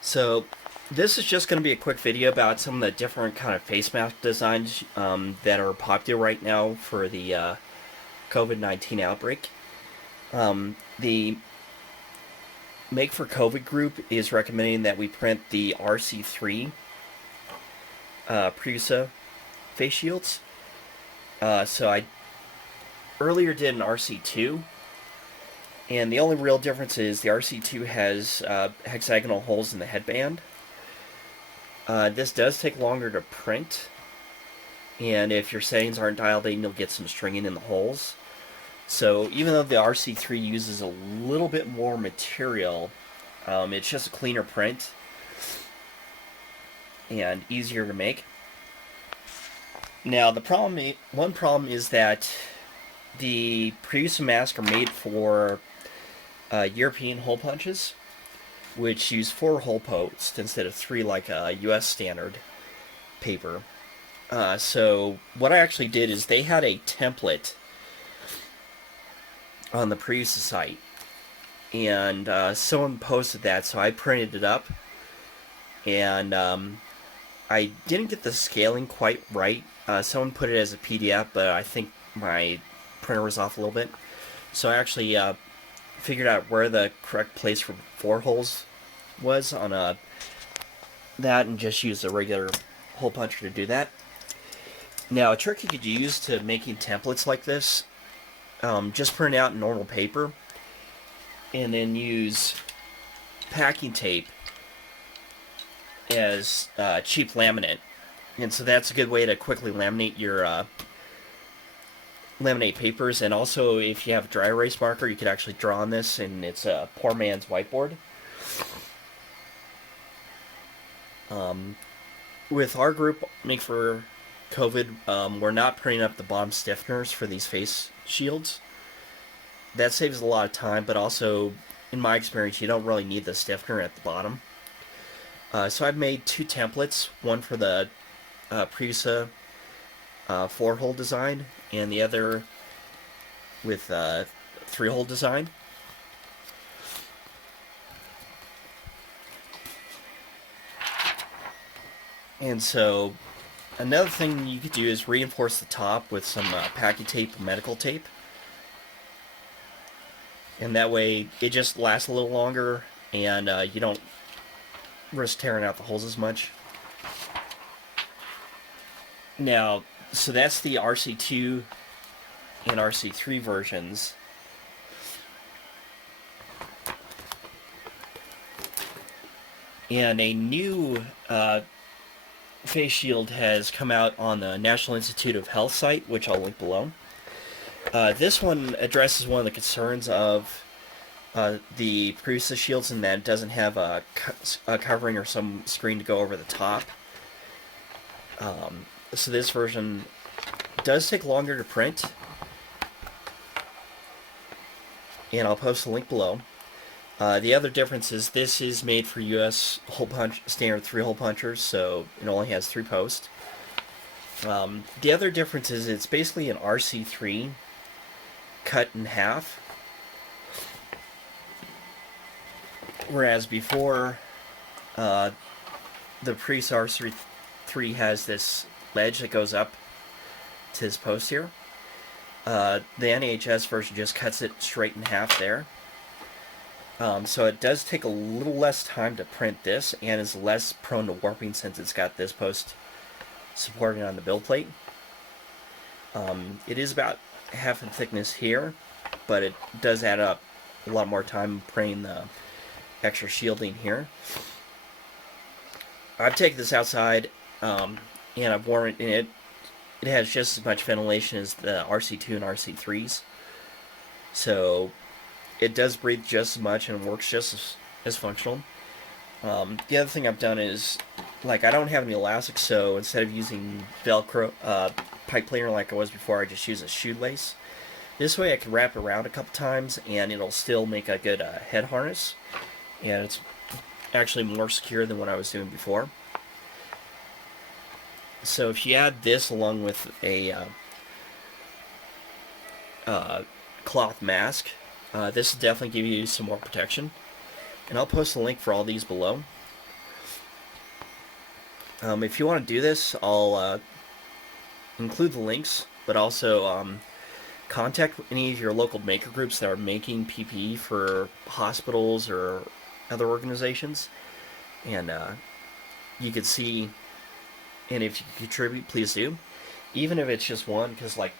So this is just going to be a quick video about some of the different kind of face mask designs that are popular right now for the COVID-19 outbreak. The Make for COVID group is recommending that we print the Rc3 Prusa face shields. So I earlier did an Rc2, and the only real difference is the Rc2 has hexagonal holes in the headband. This does take longer to print, and if your settings aren't dialed in, you'll get some stringing in the holes. So even though the Rc3 uses a little bit more material, it's just a cleaner print and easier to make. Now one problem is that the Prusa masks are made for European hole punches, which use 4 hole posts instead of 3 like a US standard paper. So what I actually did is they had a template on the Prusa site, and someone posted that, so I printed it up, and I didn't get the scaling quite right. Someone put it as a PDF, but I think my printer was off a little bit, so I actually figured out where the correct place for 4 holes was on that, and just used a regular hole puncher to do that. Now, a trick you could use to making templates like this, just print out normal paper and then use packing tape as cheap laminate. And so that's a good way to quickly laminate your laminate papers. And also, if you have a dry erase marker, you could actually draw on this, and it's a poor man's whiteboard. With our group, Make for COVID, we're not printing up the bottom stiffeners for these face shields. That saves a lot of time, but also, in my experience, you don't really need the stiffener at the bottom. So I've made 2 templates, one for the Prusa 4-hole design, and the other with 3-hole design. And so another thing you could do is reinforce the top with some packing tape, medical tape. And that way it just lasts a little longer, and you don't risk tearing out the holes as much. Now, so that's the Rc2 and Rc3 versions. And a new face shield has come out on the National Institute of Health site, which I'll link below. This one addresses one of the concerns of the Prusa shields, in that it doesn't have a covering or some screen to go over the top. So this version does take longer to print, and I'll post a link below. The other difference is this is made for US hole punch standard 3-hole punchers, so it only has 3 posts. The other difference is it's basically an Rc3 cut in half, whereas before the Prusa Rc3 has this ledge that goes up to this post here. The NIH version just cuts it straight in half there. So it does take a little less time to print this, and is less prone to warping since it's got this post supported on the build plate. It is about half the thickness here, but it does add up a lot more time printing the extra shielding here. I've taken this outside, and I've worn it, and it has just as much ventilation as the Rc2 and Rc3s. So it does breathe just as much and works just as functional. The other thing I've done is, like, I don't have any elastics, so instead of using Velcro pipe cleaner like I was before, I just use a shoelace. This way I can wrap it around a couple times, and it'll still make a good head harness, and it's actually more secure than what I was doing before. So if you add this along with a cloth mask, this will definitely give you some more protection. And I'll post a link for all these below. If you want to do this, I'll include the links, but also contact any of your local maker groups that are making PPE for hospitals or other organizations, and you could see, and if you contribute, please do, even if it's just one, because like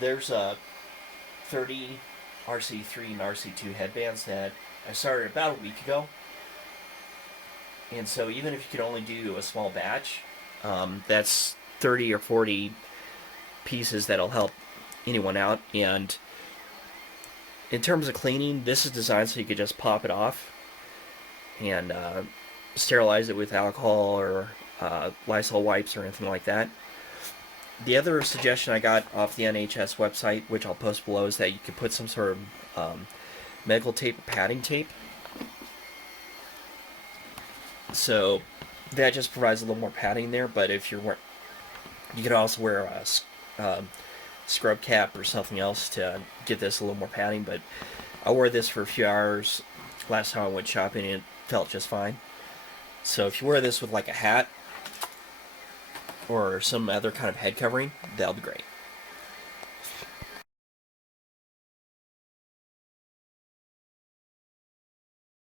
there's 30 RC3 and RC2 headbands that I started about a week ago, and so even if you could only do a small batch, that's 30 or 40 pieces that'll help anyone out. And in terms of cleaning, this is designed so you could just pop it off and sterilize it with alcohol or Lysol wipes or anything like that. The other suggestion I got off the NHS website, which I'll post below, is that you could put some sort of medical tape or padding tape. So that just provides a little more padding there, but if you're wearing, you could also wear a scrub cap or something else to get this a little more padding. But I wore this for a few hours last time I went shopping and it felt just fine. So if you wear this with like a hat or some other kind of head covering, that'll be great.